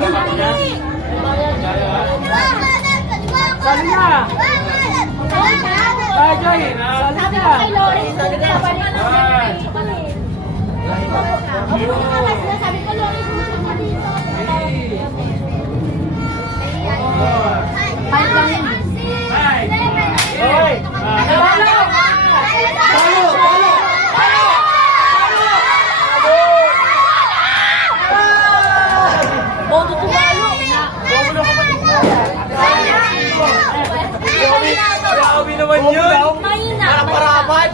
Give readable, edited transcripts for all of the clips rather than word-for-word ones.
Sali na! Joy! Sali na! Sabi ko, Loris, gusto mo dito. Five lang yun. Hoy! Boto tumalo. Grabe naman yun! Mahina. Parapan!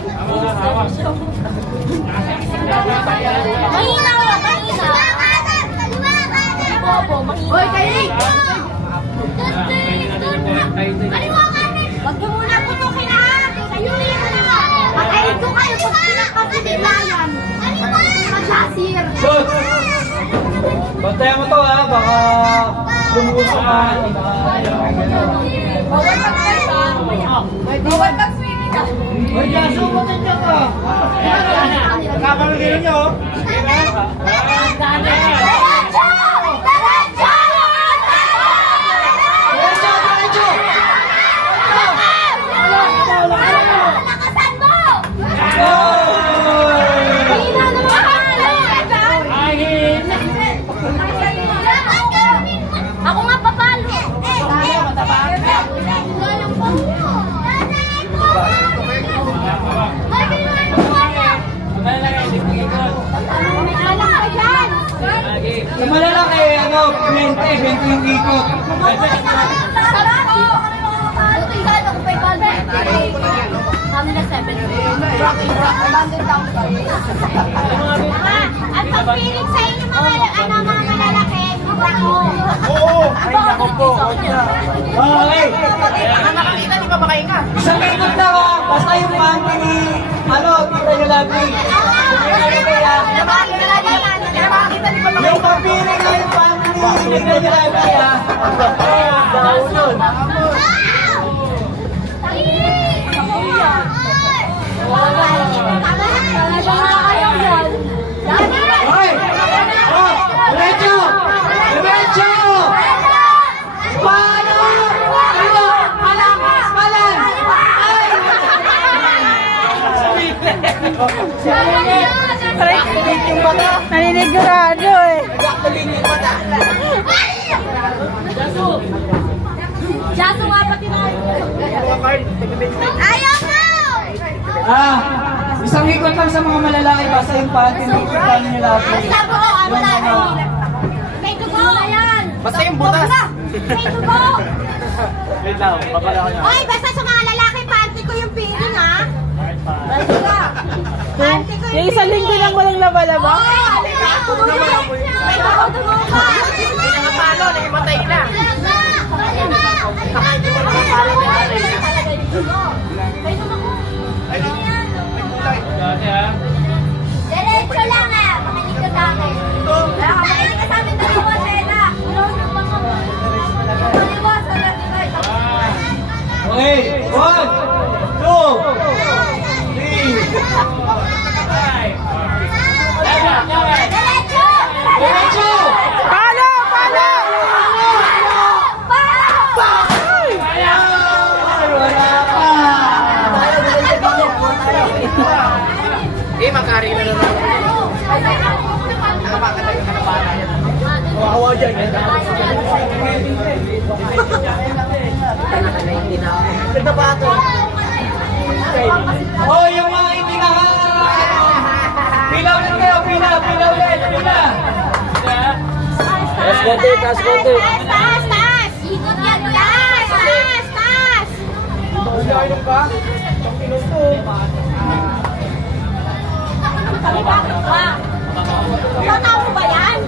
Mahina wala, mahina. Bobo, mahina. Hoy, kayo! Wag niyo muna putukin ha! Kayo rin na naman! Patayin ko kayo pag pinakapinilayan! Magsasir! Shoot! Bantayan mo to ha, baka lumuso ka. Bawal mag-swimming ka! Hoy, Jaso, ba't ka ka? Nakapamigay niyo? Lakasan mo! Mahina naman! Ako nga papalo! Sa malalaki, ano, 20 yung ikot. Kami na 7. Ang pag-feeling sa inyo mga malalaki, ako. Oo! Ay, ako po. Okay! Nakakita, di ba makahinga? Isang ikot na ka, basta yung panty ni, ano, kita nyo labi. Yung papiri na yung panty ni, kita nyo labi, ha? Daw nun. Hoy! Oh! Diretso! Diretso! Paano? Ano? Malakas! Malan! Naninigurado eh. Jaso nga pati na. Ayaw mo! Isang ikot lang sa mga malalaki, basta yung panty ni, kita nyo labi. Basta po, wala na. May dugo, ayan. Basta yung butas. May dugo. Wait lang, babala ko niya. Oy, basta sa mga lalaki, panty ko yung feeling, ha? Basta. Panty ko Yung isang linggo lang walang laba-laba. May dugo ka. Hindi na mapalo, nahimatay na. Diretso lang ah, makinig ka sa akin. Makinig ka sa amin dalawa, Sena. Maliwas ka na, Okay, 1, 2, 3. Diretso! Diretso! Palo! Palo! Makari na naman. Nakapakatag ka na para yan. Kawawa dyan. Ganda ba ito? Oh, yung mga hindi na pila ulit kayo, pila ulit, pila. Tas konti, tas konti. Taas, taas! Ikot yan, taas, taas, taas! Inom ka? Inom ko. Totoo mo ba yan?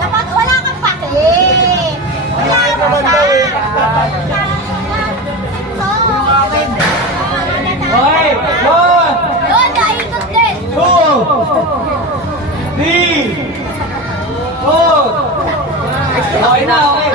Dapat wala kang pake. Wala kang Okay, 1, Yun, naikot din. 2, 3, 4. Okay na, okay.